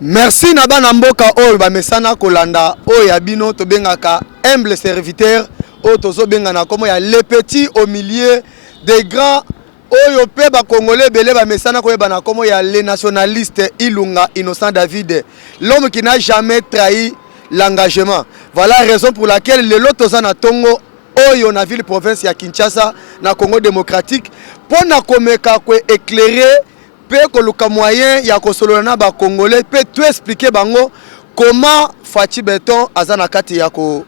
Merci na bana mboka oyo ba mesana kolanda oyo ya bino to bengaka humble serviteur oyo tozo benga na komo ya les petits au milieu des grands oyo pe ba congolais belé ba mesana ko ba na komo ya les nationalistes Ilunga Innocent David, l'homme qui n'a jamais trahi l'engagement. Voilà la raison pour laquelle le lotoza na tongo oyo na ville province ya Kinshasa na Congo démocratique pour na komeka ko éclairer pe koluka moyen ya kosolona ba congolais pe tout expliquer bango comment Fachi Beton azana kati ya ko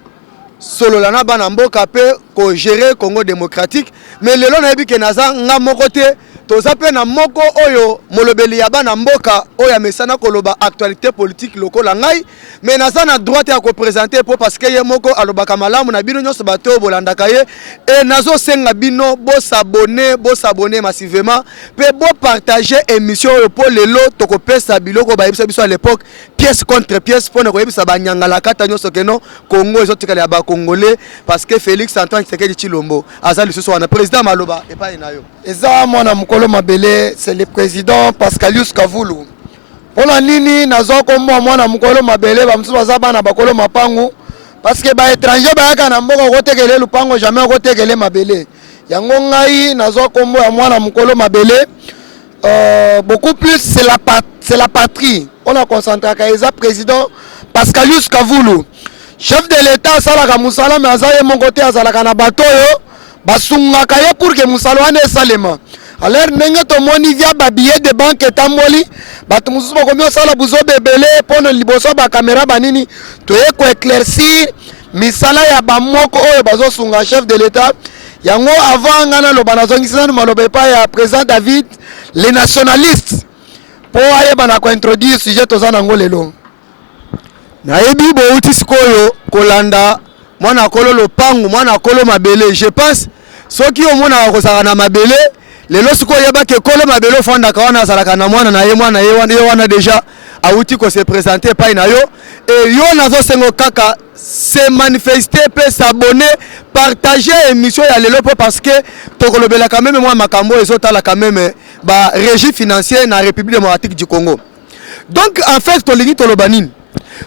sololana bana mboka pe ko gérer Congo démocratique. Mais lelo na yebi ke naza nga moko te toza pe na moko oyo molobeli ya bana mboka oyo mesana koloba actualité politique lokola ngai, mais naza na droit ya ko présenter po parce que ye moko alobaka malamu na bino nyonso bato bolandaka ye et nazo senga bino bo s'abonner massivement pe bo partager émission oyo po lelo toko pesa biloko ba yebisa biso à l'époque pièce contre pièce pour na ko yebisa ba nyangala kata nyonso keno Congo ezotikala ya ba congolais parce que Félix Antoine Tshisekedi Tshilombo azali susu wana président maloba epa inayo eza mwana mukolo mabele, c'est le président Pascalius Kavulu. Pona nini nazo kombo mwana mukolo mabele ba msusu bazaba na bakolo mapangu parce que ba étranger ba yaka na mboko kotekele lupango jamais kotekele mabele. Yango ngai nazo kombo ya mwana mukolo mabele beaucoup plus c'est la patrie. On a concentré ka président Pascalius Kavulu. Chef de l'État salaka musala mais azaye mon côté azalaka na bato yo basungaka ye pour que musala wane salema. Alors ndenge to moni via ba billet de banque etamboli bato mususu bakomi osala buzo bebele pono liboso ba caméra banini to ye ko éclaircir misala ya ba moko oyo bazo sunga chef de l'État. Yango avant ngana lo banazongisa no malobe pa ya président David les nationalistes po aye bana ko introduire sujet tozana ngolelo. Na yebi bo uti sikoyo kolanda mwana kolo lopangu mwana kolo mabele. Je pense soki o mona ko na mabele lelo sikoyo yeba ke kolo mabele fanda ka wana salaka na mwana na ye mwana ye wana déjà a uti ko se présenter pa ina yo et yo nazo sengo kaka se manifester pe s'abonner partager émission ya lelo parce que tokolobela quand même moi makambo ezotala quand même ba régie financière na République démocratique du Congo. Donc en fait tolingi tolobanine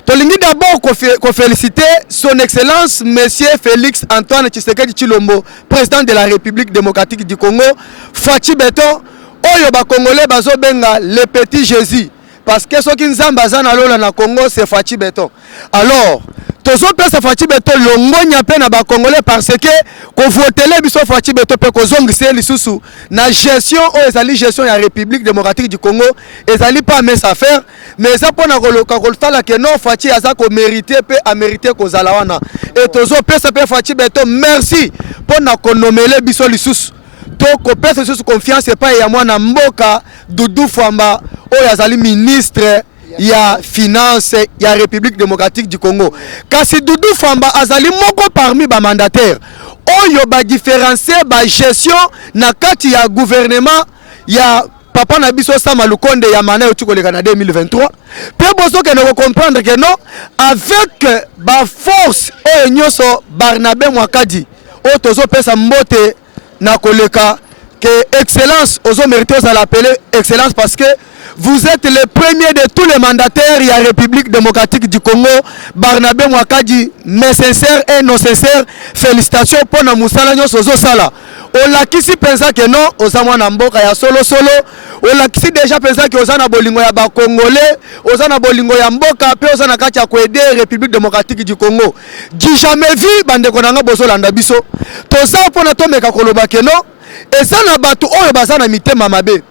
tolingi d'abord qu'on féliciter son excellence monsieur Félix Antoine Tshisekedi Tshilombo, président de la République démocratique du Congo. Fachi Beton oyo ba congolais bazo benga le petit Jésus parce que soki nzamba zana lola na Congo c'est Fachi Beton. Alors tozo pesa Fachi Beton longonya pe na ba congolais parce que ko votele biso Fachi Beton pe ko zongise lisusu na gestion o ezali gestion ya République démocratique du Congo ezali pas mes affaires mais ça pona koloka koltala ke non Fachi aza ko mériter pe a mériter ko zala wana et tozo pesa pe Fachi Beton merci pona ko nomele biso lisusu to ko pesa lisusu confiance pa ya mwana mboka Doudou Fwamba o yazali ministre ya finance ya République démocratique du Congo. Kasi Doudou Fwamba azali moko parmi ba mandataire oyo ba différencier ba gestion na kati ya gouvernement ya papa na biso Sama Lukonde ya mana yo tukoleka na 2023 pe bozo ke no comprendre que non avec ba force oyo nyoso Barnabé Mwakadi o tozo pesa mbote na koleka que excellence ozo mériter aux appeler excellence parce que vous êtes le premier de tous les mandataires de la République démocratique du Congo. Barnabé Mwakadi, mes sincères et nos sincères félicitations pour na musala nyoso zo sala. On l'a qui si pensa que non, osama na mboka ya solo. On l'a qui si déjà pensa que osana bolingo ya ba congolais, osana bolingo ya mboka, pe osana kati ya ko aider République démocratique du Congo. J'ai jamais vu bande konanga boso landa biso. To sa pona to meka koloba que non. Et ça na batu oyo bazana mitema mabe.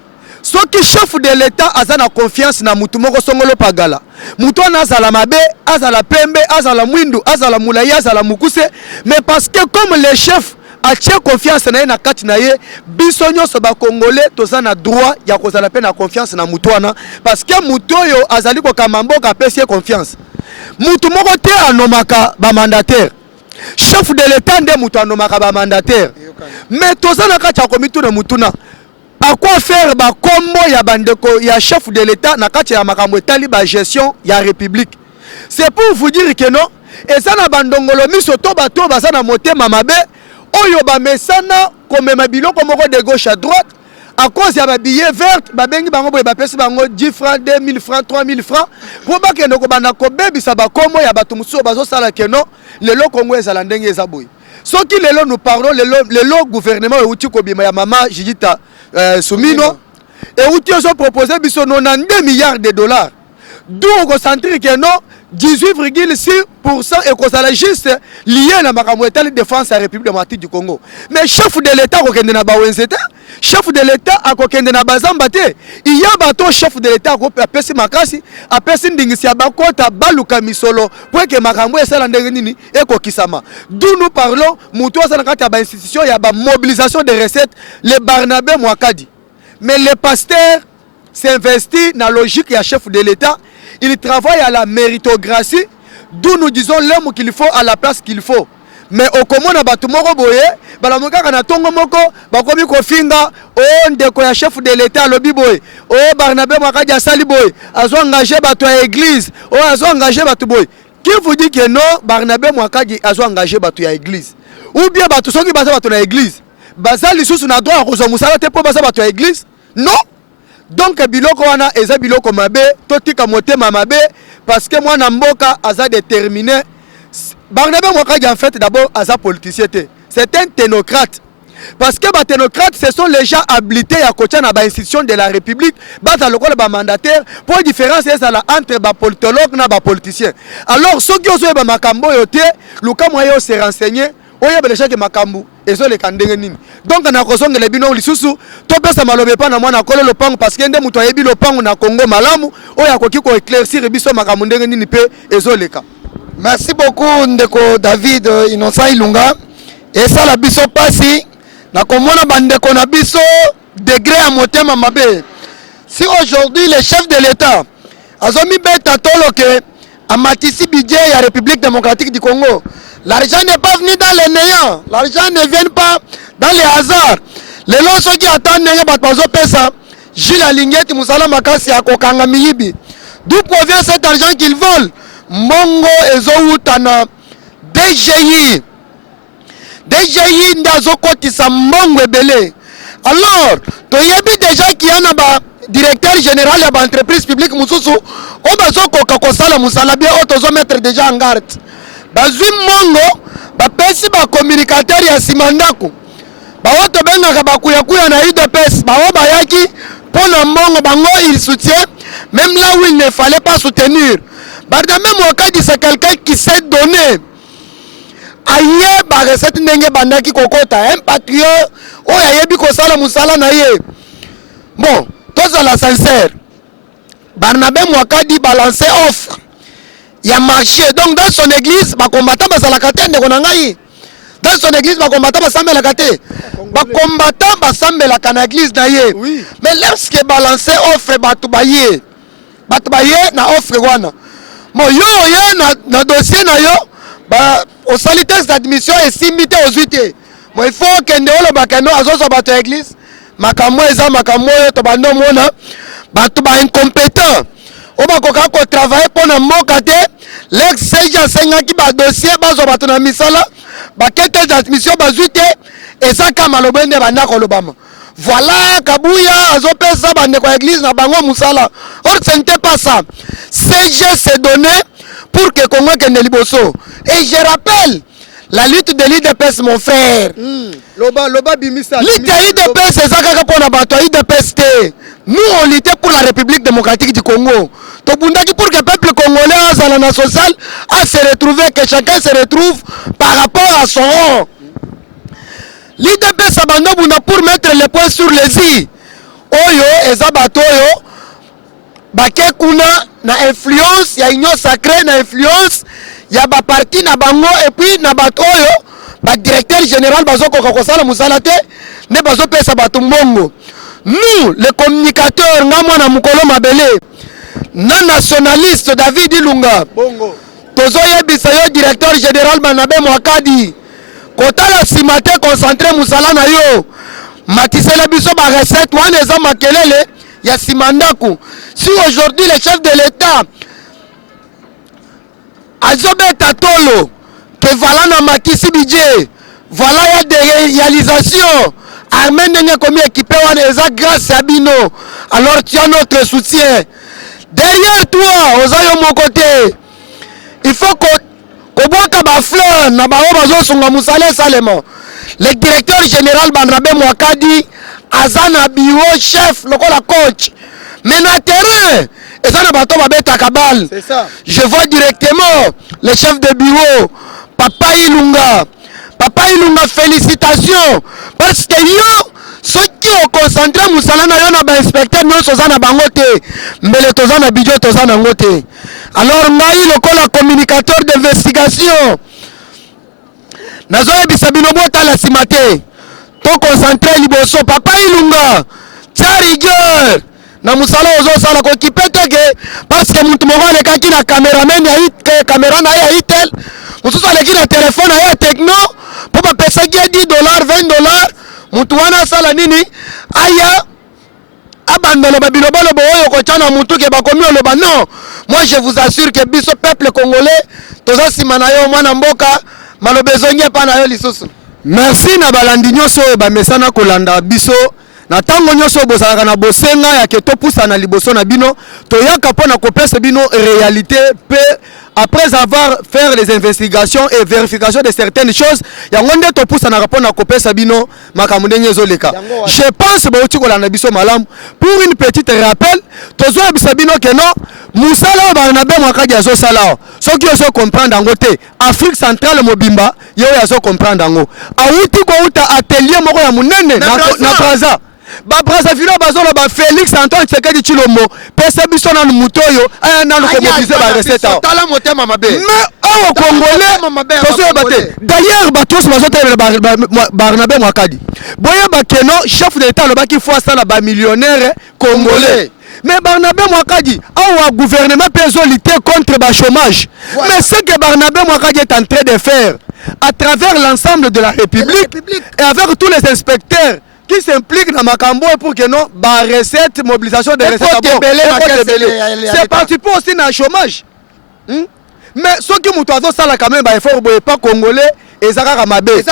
Ce qui chef de l'État a na confiance na mutu moko songolo pagala. Mutu na azala mabe, azala pembe, azala mwindu, azala mulaya, azala mukuse. Mais parce que comme les chefs a tient confiance na kati na ye, biso nyonso ba congolais toza na droit ya kozala pe na confiance na mutu wana parce que mutu yo azali ko kamamboka pesi confiance. Mutu moko te anomaka ba mandataire. Chef de l'État nde mutu anomaka ba mandataire. Mais toza na kati ya komitu na mutuna. À quoi faire ba combo ya bandeko ya chef de l'État na kati ya makambo etali ba gestion ya République. C'est pour vous dire que non et ça na bandongolo miso to bato bazana motema mabe oyo ba mesana komema biloko moko de gauche à droite à cause ya ba billet vert ba bengi bango boye ba pesi bango 10 francs 2000 francs 3000 francs pour ba ke ndoko bana ko bebisa ba komo ya bato mususu bazo sala keno lelo Congo ezala ndenge eza boye soki lelo nous parlons lelo gouvernement euti ko bima ya mama Judith Suminwa euti ozo proposer biso 92 milliards de dollars d'où on concentre que non 18,6% et qu'on s'allait juste lié à la makamouetale défense à la République démocratique du Congo. Mais chef de l'État a kokende na bawenzete, chef de l'État a kokende na bazambate. Il y a bato chef de l'État a pesi makasi, a pesi ndingisi ya bakota baluka misolo pour que makamou esala ndenge nini ekokisama. D'où nous parlons mutu asala kati ya ba institution ya ba mobilisation des recettes le Barnabé Mwakadi. Mais le pasteur s'investit dans la logique ya chef de l'État. Il travaille à la méritocratie, d'où nous disons l'homme qu'il faut à la place qu'il faut. Mais au commun na batu moko boye, balamuka kana tongo moko, bakomi kofinga, ndeko ya chef de l'État lobi boye, Barnabé Mwakadi asali boye, azo engagé batu à église, azo engagé batu boye. Qui vous dit que non, Barnabé Mwakadi azo engagé batu à église? Ou bien batu soki basa batu na église? Basa lisusu na droit akozo musala te po basa batu à église? Non. Donc biloko wana eza biloko mabe totika motema mabe parce que moi na mboka aza déterminé. Barnabé Mwakadi en fait d'abord aza politicien. C'est un technocrate. Parce que les technocrates ce sont les gens habilités à côté na ba institution de la République, bata lokola ba mandataire pour différence entre ba politologue na ba politicien. Alors ceux qui ont ba makambo yote, luka moyo se renseigner oya belesha ke makambu ezo le kandenge nini donc na kozonga le bino lisusu to pesa malobe pa na mwana kolo lopango parce que nde muto ayebi lopango na Congo malamu oya koki ko éclaircir biso makambu ndenge nini pe ezo leka. Merci beaucoup ndeko David Innocent Ilunga et ça la biso pasi na komona bandeko na biso degré à motema mabe. Si aujourd'hui le chef de l'État azomi beta toloke amatisi budget ya République démocratique du Congo. L'argent n'est pas venu dans les néants. L'argent ne vient pas dans les hasards. Les lois qui attendent n'est pas pesa. Gilles Alingeti Moussala Makasi à Kokanga Miyibi. D'où provient cet argent qu'ils volent? Mongo Ezoutana DGI. DGI Ndazoko Tissa Mongo Ebele. Alors, tu y a déjà qui y a un directeur général de l'entreprise publique Moussoussou. On va se kokakosala Moussala bien autozo mettre déjà en garde. Bazui mongo bapesi ba communicateur ya simandako ba woto benga ba kuya na UDPS ba wo bayaki pona mongo bango il soutient même là où il ne fallait pas soutenir. Barnabé Mwakadi c'est quelqu'un qui s'est donné aye ba recette ndenge bandaki kokota un patriote o yayebi ko sala musala na ye. Bon tous la sincère Barnabé Mwakadi balancer offre. Il y a marché. Donc dans son église, les combattants sont dans son église, les combattants sont dans les combattants sont dans l'église. Mais lorsque balancer offre, na offre wana. Bon, na dossier na yo, au solitaire d'admission est simité aux 8. Bon, il faut que nous bakano azoso bato église. Makambo eza makambo to bando mona, bato ba incompétent. On va travailler pour nos mots. L'ex-séja qui va dossier, na misala, quête d'admission, et ça, comme alobende banda kolobama. Voilà, Kabouya, Azopesa, bande kwa église, na bango musala. Or, ce n'était pas ça. CG s'est donné pour que Congo kende liboso. Et je rappelle, la lutte de l'IDPS, mon frère. Loba bimisa. Lutte de l'IDPS, c'est ça qu'on a battu. IDPS, nous, on luttait pour la République démocratique du Congo. Pour que le peuple congolais, la sociale, a se retrouver, que chacun se retrouve par rapport à son rang. L'IDPS abandonne pour mettre les points sur les i. Oyo, Ezabato, Oyo, Bake Kuna, na influence, il y a union sacrée, na influence, il y a ba parti na bango, et puis na bato Oyo, ba directeur général, bazo kokokosala musalate, ne bazo pesa bato mbongo. Nous, les communicateurs, Namwana Mukolo Mabele, na nationaliste David Ilunga, Tozoye Bisayo, directeur général Barnabé Mwakadi, Kotala Simate concentré Moussala na yo, Matisela Biso ba recette, Waneza Makelele, ya Simandaku. Si aujourd'hui le chef de l'État, Azobe Tatolo, que voilà na Makisi Bidje, voilà il y a des réalisations, armée ndenge komi équipé wana eza grâce à bino. Alors tu as notre soutien. Derrière toi, aux ayo mon côté, il faut que boka ba fleur na ba bazo sunga musale salemo. Le directeur général Barnabé Mwakadi azana bureau chef lokola coach. Mais na terrain, et ça na bato babeta kabal. C'est ça. Je vois directement le chef de bureau, Papa Ilunga. Papa Ilunga, félicitations. Parce que yo, ceux qui ont concentré Moussala na yo na ba inspecteur nous sozana bangote. Mais le tozana bidjo tozana ngote. Alors ngai lokola communicateur d'investigation. Nazo ebisabino bota la simate. To concentré liboso Papa Ilunga. Tiarigueur. Na musala ozo sala ko kipeteke parce que muntu moko alekaki na cameraman ya hit caméra na ya hitel mususu aleki na telefone ya techno po bapesa ki $10 $20 muntu wana sala nini aya abandolo babilobalo boyo ko tchana muntu ke bakomi oloba non. Moi je vous assure que biso peuple congolais toza sima na yo mwana mboka malobezonye pa na yo lisusu. Merci na balandi nyonso ba mesana kolanda biso. Na tango nyonso bozalaka na bosenga ya ke topusa na liboso na bino toyaka pona kopesa bino réalité pe après avoir fait les investigations et vérification de certaines choses yango nde topusa na pona kopesa bino makambo ndenge ezoleka. Je pense ba uti kolanda biso malamu pour une petite rappel tozo bisa bino ke non musala Barnabé Mwakadi azo sala soki ozo comprendre ngo te Afrique centrale mobimba yo yazo comprendre ngo awuti ko uta atelier moko ya munene na Braza ba Brazzaville bazolo ba Félix Antoine Tshisekedi Tshilombo pesa biso na mutoyo aya na ko mobiliser ba recette tala motema mabe mais au Congolais tozo bate d'ailleurs ba tous bazotela Barnabé Mwakadi boye ba keno chef d'état lo ba ki fois ça la ba millionnaire congolais. Mais Barnabé Mwakadi a gouvernement peut lutter contre le chômage. Voilà. Mais ce que Barnabé Mwakadi est en train de faire à travers l'ensemble de la République et avec tous les inspecteurs qui s'impliquent dans Makambo pour que non, bah recette, mobilisation de recettes, c'est participer aussi dans le chômage. Mais ceux qui m'ont dit ça quand même, il faut pas congolais et ça Ramabé.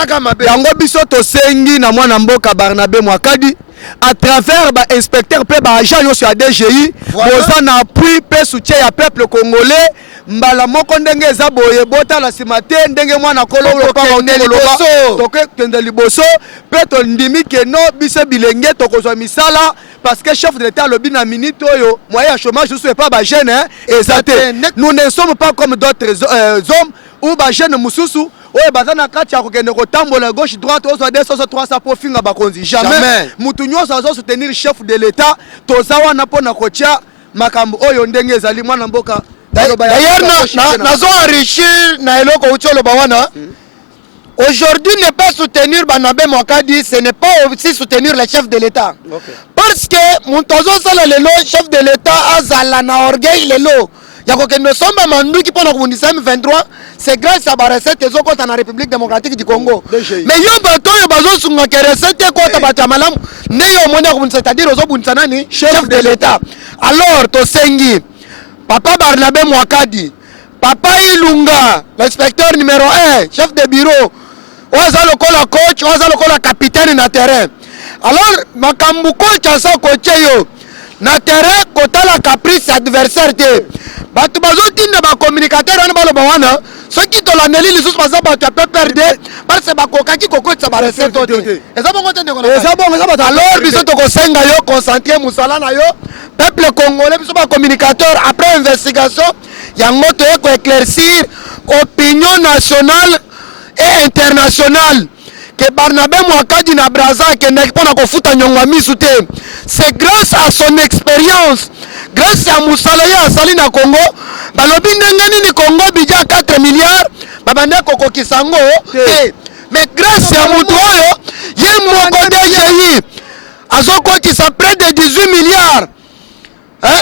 Yango biso to sengi na mwana mboka Barnabé Mwakadi à travers ba inspecteur pe ba agent yo sur DGI boza na appui pe soutien ya peuple congolais mbala moko ndenge eza boye bota la simate ndenge mwana kolo lopa toke kende liboso pe to ndimi ke no bise bilenge to kozwa misala parce que chef de l'état lobi na minute oyo moyen chômage ne pas ba jeune ezate. Nous ne sommes pas comme d'autres hommes ou ba jeune mususu oye bazana kati ya kokende kotambola gauche droite ozo 200 300 pour finga bakonzi jamais mutu nyonso azo soutenir chef de l'état tozawa na pona kotia makambo oyo ndenge ezali mwana mboka. D'ailleurs nazo enrichir na eloko ucholo bawana. Aujourd'hui ne pas soutenir Barnabé Mwakadi, ce n'est pas aussi soutenir les chefs de l'état. Parce que mon tozo sala lelo chef de l'état azala na orgueil lelo yako ke no somba manduki pona kubundisa M23 c'est grâce à ba recette ezo kota na République démocratique du Congo. Mais yo bato yo bazo sunga ke recette kota bata malamu ne yo mona kubundisa, c'est-à-dire ozo bundisa nani chef de l'état. Alors to sengi Papa Barnabé Mwakadi, Papa Ilunga, l'inspecteur numéro 1, chef de bureau, oza lokola coach, oza lokola capitaine na terrain. Alors makambu coach asa coach yo na terrain kota la caprice adversaire te. Batu bazotinda ba communicateur wana balo bawana ceux qui to la neli lisusu baza ba tu peux perdre parce que ba kokaki kokotsa ba recette te. Eza bongo te ndeko na. Eza bongo eza ba. Alors biso to ko senga yo concentrer musala na yo peuple congolais biso ba communicateur après investigation yango to ko éclaircir opinion nationale et internationale que Barnabé Mwakadi na Braza ke nek pona ko futa nyonga misu te. C'est grâce à son expérience, grâce à Moussalaya asali na Congo, balobi ndenge ni Congo bija 4 milliards, babande koko kisango te. Mais grâce à mutu oyo, ye moko DGI azoko kisa près de 18 milliards.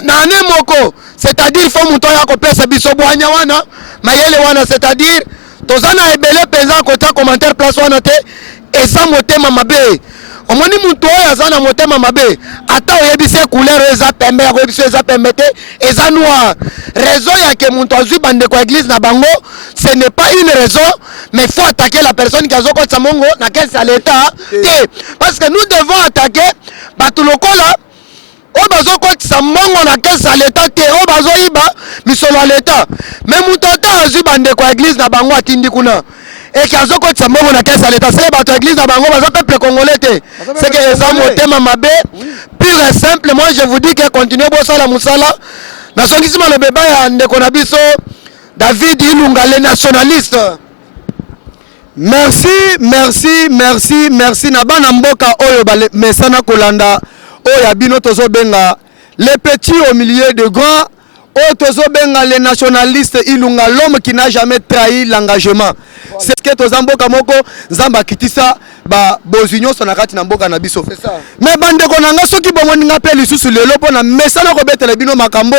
Na ane moko, c'est-à-dire faut mutu oyo kopesa biso bwanya wana, mayele wana, c'est-à-dire tozana ebele penza kota commentaire place wana te esa motema mabe omoni mutu oyo aza na motema mabe ata oyebise couleur eza pembe ya oyebise eza pembe te eza noir raison ya ke mutu azwi bandeko église na bango ce n'est pas une raison mais faut attaquer la personne qui azokotisa mongo na caisse à l'état te parce que nous devons attaquer bato lokola oyo bazokotisa mongo na caisse à l'état te oyo bazoyiba misolo ya l'état mais mutu ata azwi bandeko ya église na bango atindi kuna et qui a zoko tsamongo na caisse à l'état c'est bato église na bango baza peuple congolais te c'est que eza motema mabe pure et simple. Moi je vous dis que continuez bosala musala na songisi malobe ba ya ndeko na biso David Ilunga les nationalistes. Merci na bana mboka oyo bale mesana kolanda oyo bino tozo benga les petits au milieu de grands. Tozo benga les nationalistes Ilunga, l'homme qui n'a jamais trahi l'engagement. C'est ce que tozo mboka moko zamba kitisa ba bozunion sonakati na mboka na biso. C'est ça. Mais bande konanga soki bomoni nga pe lisusu lelo pona mesana ko betela bino makambo.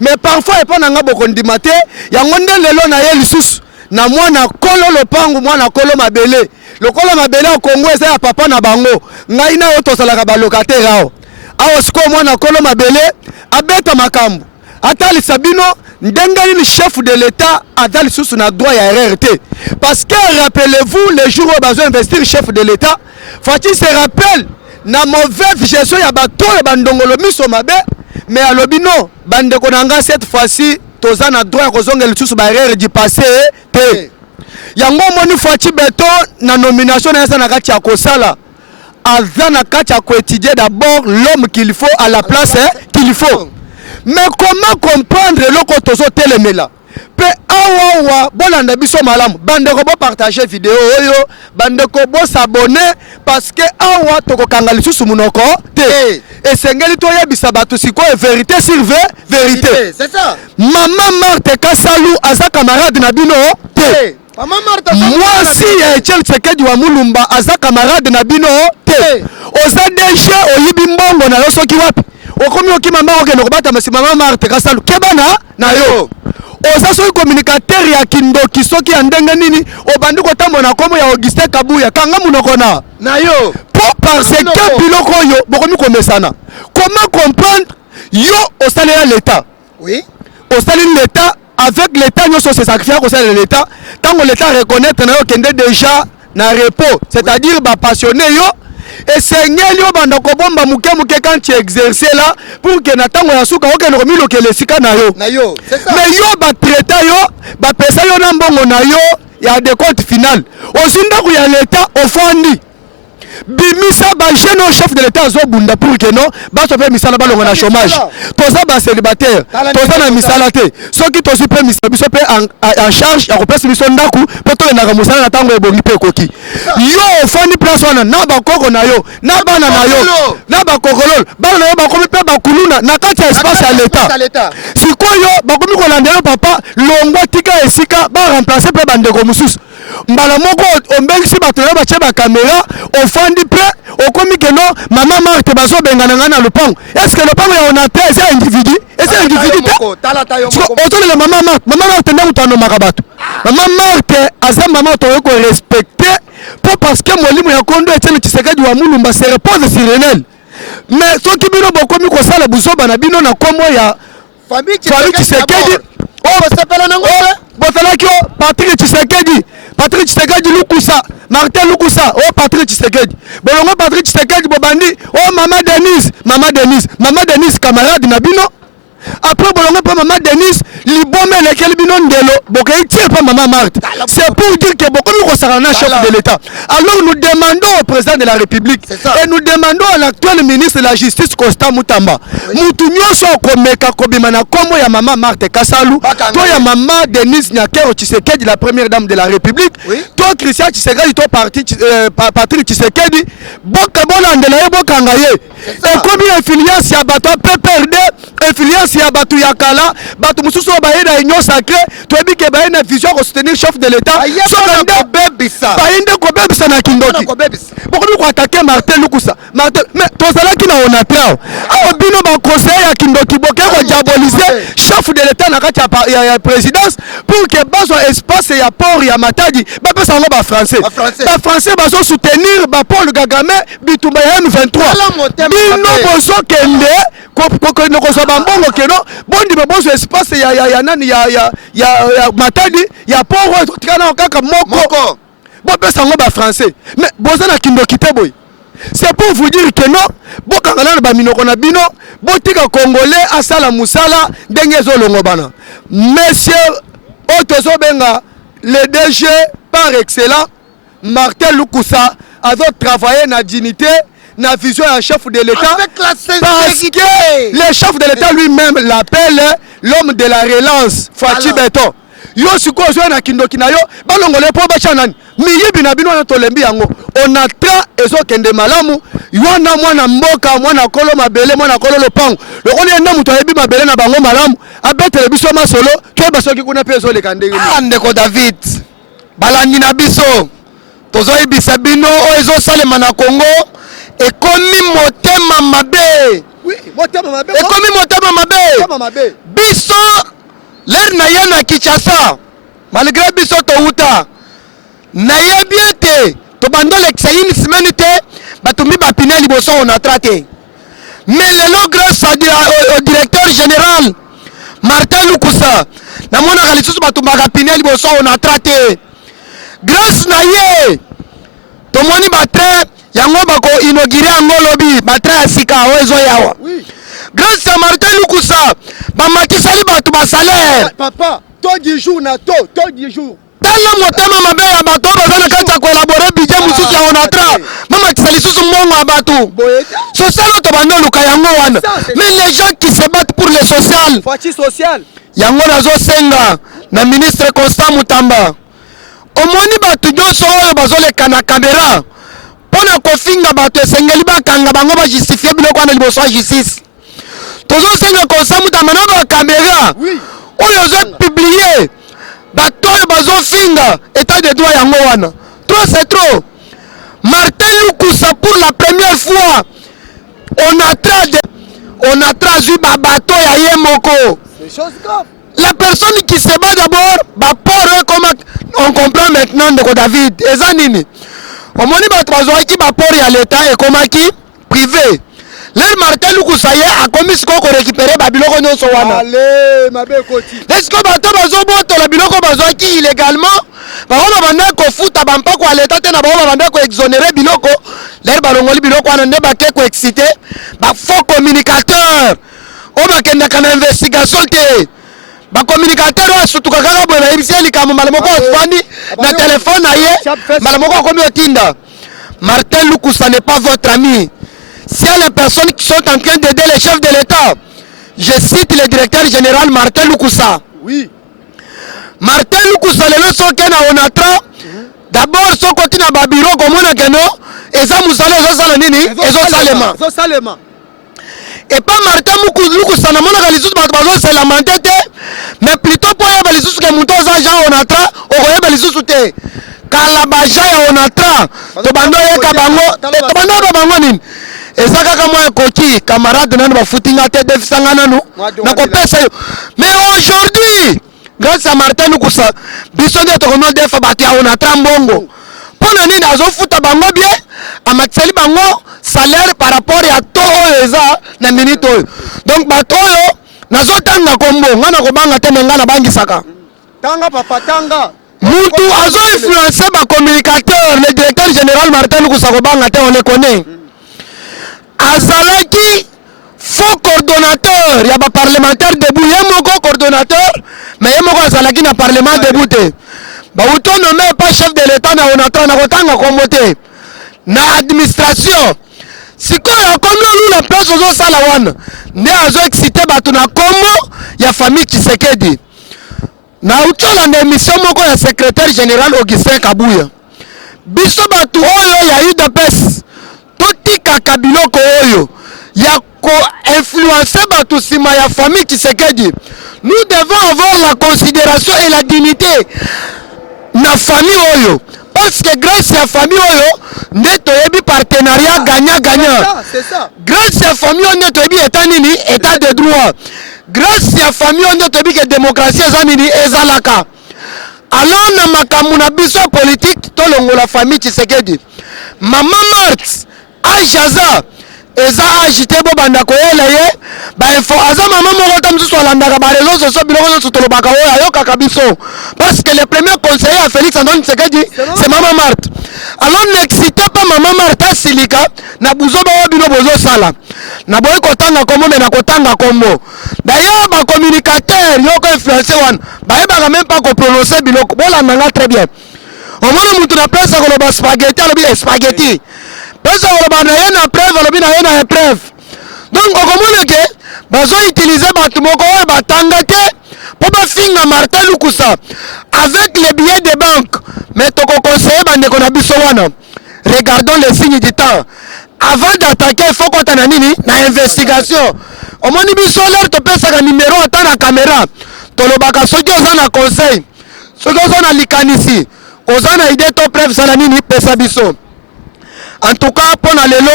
Mais parfois e pona nga bokondima te yango nde lelo na ye lisusu na mwana kolo lopangu mwana kolo mabele. Lokolo mabele au Congo eza ya papa na bango. Ngai na oto salaka ba locataire ao. Awo siko mwana kolo mabele abeta makambo. Atali Sabino, ndengani ni chef de l'État, atali sous na droit ya RRT. Parce que rappelez-vous, les jours où besoin investir chef de l'État, Fatih se rappelle na mauvaise gestion ya bato ya bandongolo miso mabe, mais à l'obino, bande konanga cette fois-ci, toza na droit ya kozonga sous ba RR du passé te. Yango moni Fatih beto na nomination na na kati ya kosala. Azana kati ya ko étudier d'abord l'homme qu'il faut à la place qu'il faut. Mais comment comprendre loko tozo telemela pe awa bolanda biso malamu bandeko bo partager vidéo oyo bandeko bo s'abonner parce que awa toko kanga lisusu munoko te esengeli to yebisa bato siko vérité sur vérité. C'est ça. Maman Marthe Kasalu aza camarade na bino te. Maman Marthe moi si Etienne Tshisekedi wa Mulumba aza camarade na bino te. Oza DG oyibi mbongo na yo soki wapi okomi okima mbango ke nokobata masi Maman Marthe Kasalu kebana na yo oza soki communicateur ya kindoki soki ya ndenge nini obandi kotambo na komo ya Augustin Kabuya kanga munoko na yo po parce que biloko yo bokomi komesana. Comment comprendre yo osalela l'état? Oui, osalela l'état avec l'état nyo so se sacrifier ko salela l'état tango l'état reconnaître na yo kende déjà na repos, c'est-à-dire ba passionné yo et seigneur yo banda ko bomba muke quand tu exercer là pour que na tango ya suka okende ko milo ke lesika na yo c'est ça. mais yo ba traiter yo ba pesa yo na mbongo na yo ya de compte final ozinda ku ya l'état ofandi bimisa ba jeune chef de l'état zo bunda pour que non ba so pe misala ba longa na chômage toza ba célibataire toza na misala te soki to super misala biso pe en charge ya ko pesa biso ndaku pe to na musala na tango ebongi pe koki yo ofandi place wana na ba koko na yo na bana na yo na ba kokolol bana na yo ba komi pe ba kuluna na kati ya espace ya l'état sikoyo ba komi ko landelo papa longwa tika esika ba remplacer pe bandeko mususu mbala moko ombengisi bato na bache ba caméra ofandi pre okomi ke no Maman Marthe bazo bengana ngana lupango. Est-ce que lupango ya onate c'est individu? Est-ce individu te? Autour de la Maman Marthe ndangu tano makabato. Maman Marthe aza maman to ko respecter pour parce que molimo ya kondo Etienne Tshisekedi wa Mulumba se repose sur elle. Mais soki bino bokomi ko sala buzoba na bino na komo ya famille Tshisekedi oh s'appelle nango botalaki Patrick Tshisekedi Lukusa Martin Lukusa oh Patrick Tshisekedi bolongo Patrick Tshisekedi bobandi oh Maman Denise camarade na bino après bolongo pa Maman Denise libome lequel bino ndelo bokei tire pa Maman Marthe. C'est pour dire que bokomi ko sarana chef de l'État. Alors nous demandons au président de la République et nous demandons à l'actuel ministre de la Justice Constant Mutamba mutu nyonso komeka kobima na kombo ya Maman Marthe Kasalu to ya Maman Denise Nyakero Tshisekedi la première dame de la République to Christian Tshisekedi to Patrick Tshisekedi boka bolandela ye bokanga ye Et comme influence ya bato PPRD, influence ya bato ya kala, bato mususu baye na union sacrée, to ebi ke baye na vision ko soutenir chef de l'état. So kande bebisa. Bainde ko bebisa na kindoki. Boko ko attaquer Martin Lukusa. Martin, mais tozala ki na onatra. A bino ba conseiller ya kindoki boke ko diaboliser chef de l'état na kati ya présidence pour que bazo espace ya port ya Matadi, ba pesa ngo ba français. Ba français bazo soutenir ba Paul Kagame bitumba ya M23. Bino bozo kende ko so bambongo keno bondi be bozo espace ya nani ya Matadi ya port tikana kaka moko. Bo pesa ngo ba français. Mais bozo na kindoki te boy. C'est pour vous dire que non, bokangana ba minoko na bino, botika congolais asala musala ndenge zolongo bana. Monsieur Otozo benga le DG par excellence Martin Lukusa a travaillé na dignité, na vision à chef de l'État. Parce que le chef de l'État lui-même l'appelle l'homme de la relance, Fachi Beto. Yo siko zo na kindoki na yo balongole po bacha nani miyibi na bino na tolembi yango onatra ezo kende malamu yona mwana mboka mwana kolo mabele mwana kolo lopango lokoni enda muto ayebi mabele na bango malamu abetele biso masolo ke basoki kuna pe ezo leka ndenge ndeko David balandi na biso tozo yebisa bino o ezo salema na Congo ekomi motema mabe. Oui, motema mabe. Ekomi motema mabe. Biso l'air na ye na Kinshasa malgré biso to uta na ye biete to bandole une semaine te batumbi ba pina liboso on a traité mais le grâce au directeur général Martin Lukusa na mona kalisusu batumba ka pina liboso on a traité grâce na ye to moni batre yango bako inaugurer ngolobi batre asika ozo yawa. Oui. Grâce à Martin Lukusa, bamakisali batu ba salaire. Papa, to di jour na to di jour. Tala motema mabe ya bato bazana kata ko élaborer budget mususu ya onatra. Mama kisali susu mbongo ya batu. Social to bando luka yango wana. Mais les gens qui se battent pour le social. Fati social. Yango nazo senga na ministre Constant Mutamba. Omoni batu nyonso oyo bazoleka na caméra. Pona kofinga batu esengeli bakanga bango ba justifier biloko na liboso ya justice. Tozo senga Constant Mutamba na ba caméra. Oui. Oyo zo publier. Batoyo bazo finga état de droit yango wana. Trop c'est trop. Martin Lukusa pour la première fois on a traduit bateau ya yemoko. C'est chose grave. La personne qui se bat d'abord, on comprend maintenant de David. Ezanini. On moni ba trois qui ba port ya l'état et comment qui privé. Le Martin Lukusa a commis ce qu'on récupérer babiloko nyonso wana. Allez, mabe koti. Est-ce que bato bazo boto la biloko bazo ki illégalement? Ba ona banda ko futa bampa ko l'état te na ba ona banda ko exonérer biloko. Le balongoli biloko wana nde ba ke ko exciter. Ba faux communicateur. O ba kenda kana investigation te. Ba communicateur wa sutuka kaka bo na ibisi likamo malamoko afandi na téléphone aye malamoko komi otinda. Martin Lukusa n'est pas votre ami. S'il y a les personnes qui sont en train d'aider les chefs de l'État, je cite le directeur général Martin Lukusa. Oui. Martin Lukusa, le nom son kena onatra. D'abord, son côté na babiro comme on a keno. Et ça, musale, ça salanini, et ça salema. Ça salema. Et pas Martin Lukusa, na mona kalisus batbazo c'est lamenté, mais plutôt pour y balisus que mouton ça ja onatra, au royaume balisus te. Kalabaja ya onatra. Tobando ye kabango, tobando babango nini. Eza kaka mwa koki camarade nanu ba footinga te defisanga nanu na kopesa yo. Mais aujourd'hui grâce à Martin Lukusa biso nde tokono defa bati ya onatra mbongo pona nini azofuta bango bien amatiseli bango salaire par rapport ya to oyo eza na minute oyo. Donc bato oyo nazotanga kombo ngana kobanga te menga na bangisaka tanga papa tanga mutu azo influencer ba communicateur le directeur général Martin Lukusa kobanga te on le connaît. Azalaki faux coordonnateur, il y a un parlementaire debout, il y a un coordonnateur, mais il y a un azalaki na parlement debout. Ba autonomé pas chef de l'état na onatra na kotanga komote. Na administration. Siko ya komo la place ozo sala wana. Ne azo excité batu na komo ya famille Tshisekedi. Na utola na émission moko ya secrétaire général Augustin Kabuya. Biso batu oyo ya UDPS. Totika kabiloko oyo ya ko-influencer bato nsima ya famille Tshisekedi. Nous devons avoir la considération et la dignité na famille oyo. Parce que grâce à la famille oyo, nde toyebi partenariat gagnant-gagnant. Grâce à la famille oyo, nde toyebi état nini, état de droit. Grâce à la famille oyo, nde toyebi que démocratie eza nini, ezalaka. Alors na makambo na biso politique, tolongo la famille Tshisekedi. Maman Marthe, Ajaza, eza agité bo banda koyela ye ba info aza mama moko ta mususu alandaka ba réseaux sociaux biloko nyonso tolobaka oyo ayokaka biso parce que le premier conseiller à Félix Antoine Tshisekedi c'est Maman Marthe. Alors n'excitez pas Maman Marthe asilika na buzoba oyo bino bozosala na boyi kotanga kombo me na kotanga kombo d'ailleurs ba communicateur yoko influencer wana bayebaka même pas koprononcer biloko bolandanga très bien omona mutu na place akoloba spaghetti alobi spaghetti pesa koloba na ye na preuve alobi na ye na épreuve. Donc okomona ke bazo utiliser bato moko oyo batanga te po bafinga Martin Lukusa avec les billets de banque. Mais toko conseiller bandeko na biso wana, regardons les signes du temps. Avant d'attaquer il faut kota na nini na investigation. Omoni biso l'air to pesa ka numéro ata na caméra tolobaka soki oza na conseil soki oza na likanisi oza na idée to preuve sala nini pesa biso. En tout cas, pour lelo,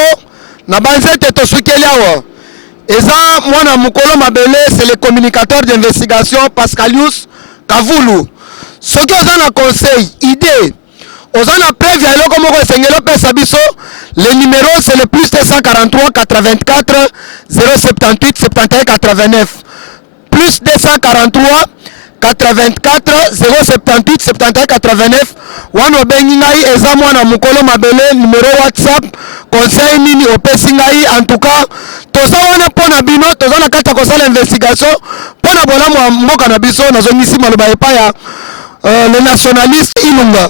na banzete to sukeli awa. Eza mwana mukolo mabele, c'est le communicateur d'investigation Pascalius Kavulu. Soki oza na conseil, idée, oza na preuve ya eloko moko esengelo pesa biso, le numéro c'est le plus 243 84 078 71 89. Plus 243 84 078 71 89. Wano bengi ngai eza mwana mukolo mabele numéro WhatsApp conseil nini opesi ngai. En tout cas toza wana pona bino toza na kata kosala investigation pona bolamu mboka na biso nazongisi maloba epa ya le nationaliste Ilunga.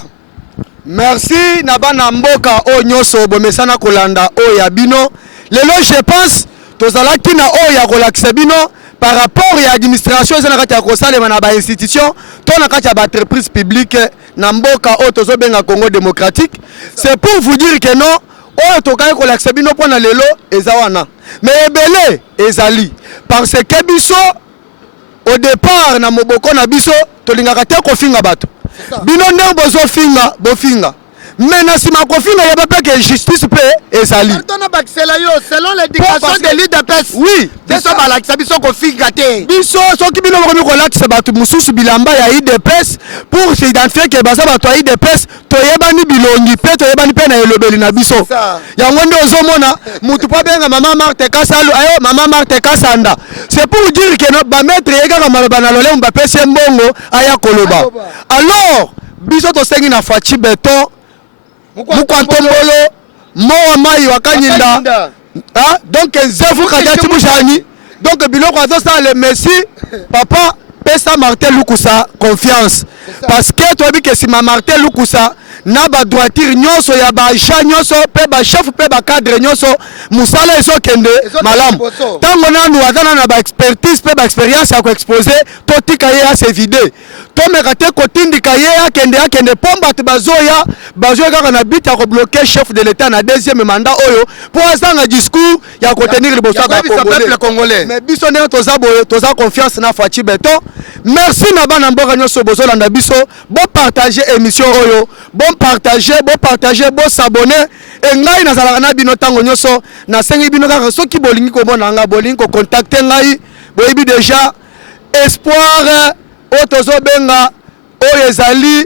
Merci na bana mboka o nyoso bomesana kolanda o ya bino lelo je pense tozalaki na o ya kolakisa bino par rapport à l'administration, c'est na institution, na entreprise publique na mboka o tozo benga Congo démocratique. C'est pour vous dire que non, o tokai ko l'accepter no pona lelo ezawana. Mais ebele ezali parce que biso au départ na moboko na biso tolingaka te ko finga bato. Bino ndeng bozo finga bo finga. Mais na sima ko finga ya ba que justice pe ezali. Selon l'éducation de l'UDPS. Oui, biso balakisa biso ko finga te. Biso soki bino ko ko lakisa bato mususu bilamba ya UDPS pour s'identifier que baza bato ya UDPS toyebani bilongi pe toyebani pe na elobeli na biso. Yango nde ozomona mutu pa benga Maman Marthe Kasalu ayo Maman Marthe Kasanda. C'est pour dire que no ba maître yeka maloba na lole Mbappé Sembongo aya koloba. Alors biso to sengi na Fachi Beton Mukwantombolo Moa Mai Wakanyinda. Ah, donc Nzefu Kadiati Mujani. Donc biloko azosa le Messi papa pesa Martin Lukusa confiance. Parce que toi bi que si Martin Lukusa na ba droiture nyonso ya ba agent nyonso pe ba chef pe ba cadre nyonso musala eso kende malam. Tango nanu azana na ba expertise pe ba expérience ya ko exposer to tika ye ya se vide. To mekate ko tindika ye ya kende pomba te bazoya kaka na bit ya ko bloquer chef de l'état na deuxième mandat oyo pour azanga discours ya ko tenir le bossa congolais. Mais biso ne toza confiance na Fachi Beton. Merci na bana mboka nyonso bozolanda biso bon partager émission oyo bon partager bon s'abonner et ngai nazalaka na bino tango nyonso na sengi bino kaka soki bolingi ko mona nga bolingi ko contacter ngai boyebi déjà espoir otozo benga o ezali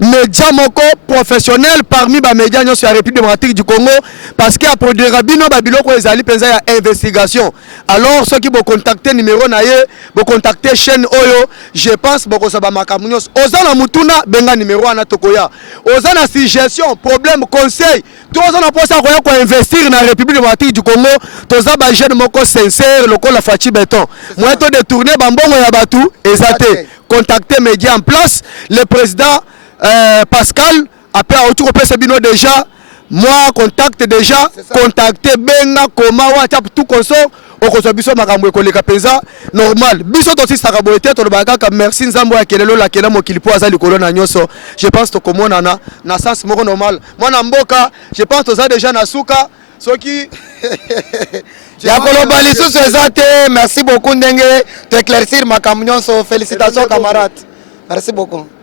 média moko professionnel parmi ba média nyonso ya République démocratique du Congo parce que a produire bino ba biloko ezali penza ya investigation. Alors ceux qui bo contacter numéro na ye bo contacter chaîne oyo je pense boko sa ba makambo nyonso ozana mutuna benga numéro ana tokoya ozana suggestion problème conseil to ozana posa koya ko investir na République démocratique du Congo toza ba jeune moko sincère lokola Fachi Beton moi to détourner ba mbongo ya batu ezate contacter média en place le président Pascal après autour au bino déjà moi contacte déjà contacter benga comment WhatsApp tout conso okozwa biso makambo ekoleka penza normal biso tosisaka boye te tolobaka kaka merci nzambo ya kelelo la kela mokili po aza likolo na nyonso. Je pense tokomonana na sens moko normal mwana mboka. Je pense toza déjà na suka soki ya koloba lisusu eza te. Merci beaucoup ndenge to éclaircir makambo nyonso. Félicitations camarades, merci beaucoup.